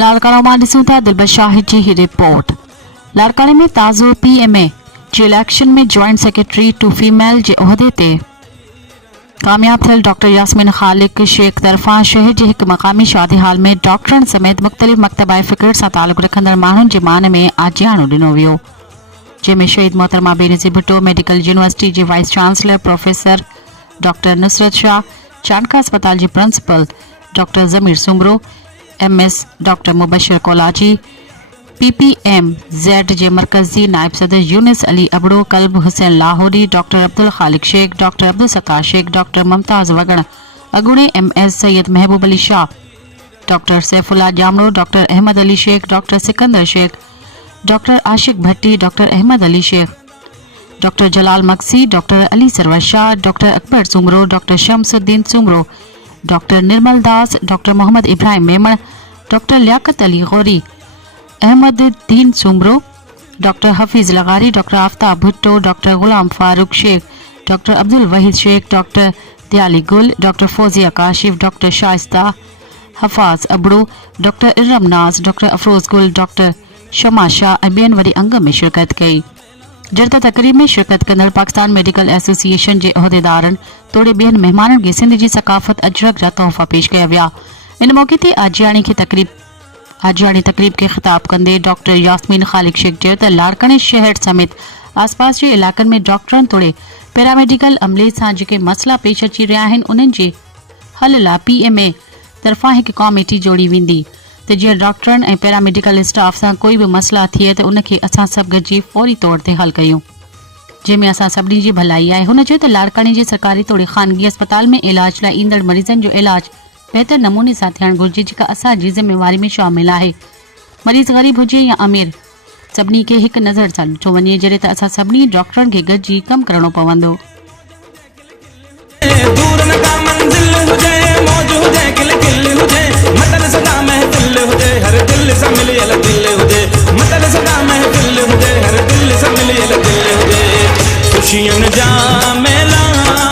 लाड़काणा में ॾिसूं था दिलबश शाहिद जी ही रिपोर्ट। लाड़काणे में ताज़ो PMA जे इलेक्शन में जॉइंट सेक्रेटरी टू फीमेल जे उहदे ते कामयाब थियल डॉक्टर यास्मीन ख़ालिक शेख तरफ़ां शहर जे हिक मक़ामी शादी हाल में डॉक्टरनि समेत मुख़्तलिफ़ मकतबाए फ़िक्र सां तालुक़ रखंदड़ माण्हुनि जे मान में आजियाणो ॾिनो वियो, जंहिंमें शहीद मोहतरमा बेनज़ीर भुट्टो, मेडिकल यूनिवर्सिटी जे vice chancellor professor doctor Nusrat Shah, Chandka अस्पताल जी principal doctor Zameer Soomro, MS doctor Mubashir Kolachi, PPMZ जे मरकज़ी नायब सदर Younis Ali Abro, Kalb Hussain Lahori, doctor Abdul Khaliq Shaikh, doctor Abdul Sattar Shaikh, doctor Mumtaz Wagan, अगुणे MS Syed Mehboob Ali Shah, doctor Saifullah Jamro, doctor Ahmed Ali Shaikh, doctor Sikandar Shaikh, doctor Ashiq Bhatti, doctor Ahmed Ali Shaikh, doctor Jalal Maksi, doctor Ali Sarwar Shah, doctor Akbar Soomro, doctor Shamsuddin Soomro, doctor Nirmal Das, doctor Mohammad Ibrahim Memon, doctor Liaquat Ali Ghauri, Ahmeduddin Soomro, doctor Hafeez लगारी, doctor Aftab Bhutto, doctor Ghulam Farooq Shaikh, doctor Abdul Waheed Shaikh, doctor Dayali Gul, doctor Fauzia Kashif, doctor Shaista Hafaz Abro, doctor Iram Naz, doctor Afroz गुल, doctor शमा शाह ऐं ॿियनि worry अंग में शिरकत कई। जड़ता तकरीब में शिरकत कंदड़ पाकिस्तान मेडिकल एसोसिएशन जे उहदेदारनि तोड़े ॿियनि महिमाननि खे सिंध जी सकाफ़त अजरक जा तोहफ़ा पेश कया विया। इन मौके ते आजियाणी तकरीब के खिताब कंदे डॉक्टर यास्मीन ख़ालिक शेख चयो त लाड़काणे शहर समेत आसपास जे इलाक़नि में डॉक्टरनि तोड़े पैरामेडिकल अमले सां जेके मसला पेश अची रहिया आहिनि उन्हनि जे हल लाइ PMA तरफ़ां हिकु कमेटी जोड़ी वेंदी त जीअं डॉक्टरनि ऐं पैरामेडिकल स्टाफ सां कोई बि मसला थिए त उनखे असां सभु गॾिजी फौरी तौर ते हल कयूं, जंहिंमें असां सभिनी जी भलाई आहे। हुन चयो त लाड़काणे जे सरकारी तोड़े ख़ानगी अस्पताल में इलाज लाइ ईंदड़ मरीज़नि जो इलाज बेहतर नमूने सां थियणु घुरिजे, जेका असांजी ज़िम्मेवारी में शामिल आहे। मरीज़ ग़रीब हुजे या अमीर, सभिनी खे हिकु नज़र सां ॾिठो वञे, जॾहिं त असां सभिनी डॉक्टरनि खे गॾिजी कमु करणो पवंदो। खुशियन जा मेला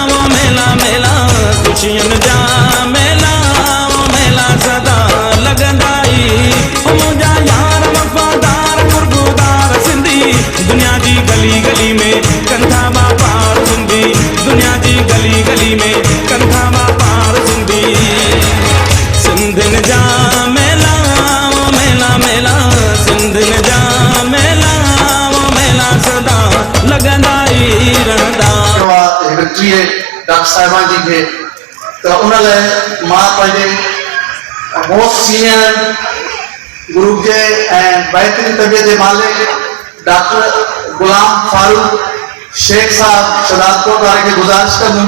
वो मेला मेला, खुशियन जा मेला वो मेला सदा लगंदाई, मुंहिंजा यार वफ़ादार गुरगुदार सिंधी, दुनिया जी गली गली में कंधा वापार सिंधी, दुनिया जी गली गली में कंधा वापार सिंधी, सिंधिन जा मेला वो मेला मेला, सिंधिन जा मेला वो मेला सदा लगंदाई रहंदा। डॉक्टर साहिबा जी खे त उन लाइ मां पंहिंजे मोस्ट सीनियर ग्रुप जे ऐं बहितरीन तबियत जे मालिक डॉक्टर गुलाम फारूक शेख साहब शदादकोट वारे खे गुज़ारिश कंदुमि